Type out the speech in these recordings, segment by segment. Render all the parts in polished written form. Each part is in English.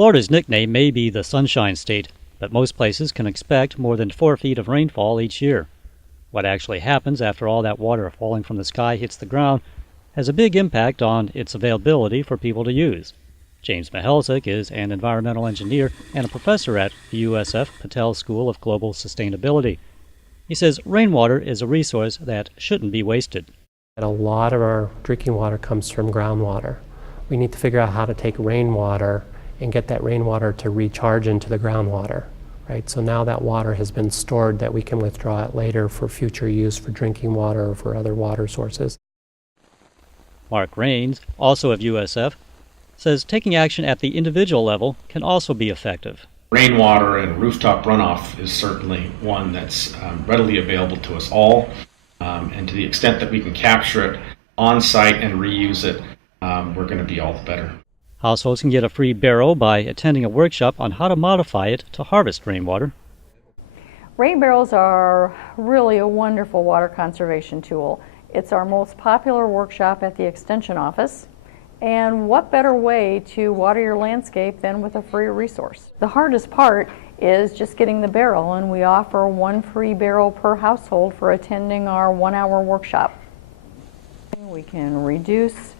Florida's nickname may be the Sunshine State, but most places can expect more than 4 feet of rainfall each year. What actually happens after all that water falling from the sky hits the ground has a big impact on its availability for people to use. James Mihalsic is an environmental engineer and a professor at the USF Patel School of Global Sustainability. He says rainwater is a resource that shouldn't be wasted. A lot of our drinking water comes from groundwater. We need to figure out how to take rainwater and get that rainwater to recharge into the groundwater. Right? So now that water has been stored that we can withdraw it later for future use for drinking water or for other water sources. Mark Rains, also of USF, says taking action at the individual level can also be effective. Rainwater and rooftop runoff is certainly one that's readily available to us all, and to the extent that we can capture it on site and reuse it, we're going to be all the better. Households can get a free barrel by attending a workshop on how to modify it to harvest rainwater. Rain barrels are really a wonderful water conservation tool. It's our most popular workshop at the Extension office. And what better way to water your landscape than with a free resource? The hardest part is just getting the barrel, and we offer 1 free barrel per household for attending our 1-hour workshop. We can reduce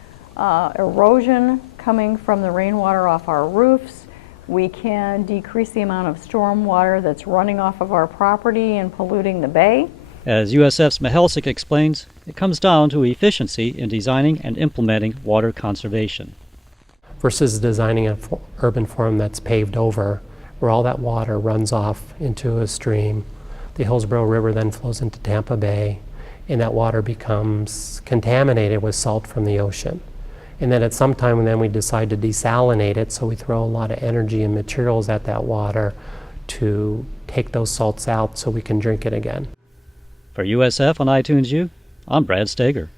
erosion coming from the rainwater off our roofs. We can decrease the amount of storm water that's running off of our property and polluting the bay. As USF's Mihalsic explains, it comes down to efficiency in designing and implementing water conservation. Versus designing an urban form that's paved over, where all that water runs off into a stream. The Hillsborough River then flows into Tampa Bay, and that water becomes contaminated with salt from the ocean. And then at some time then we decide to desalinate it, so we throw a lot of energy and materials at that water to take those salts out so we can drink it again. For USF on iTunes U, I'm Brad Stager.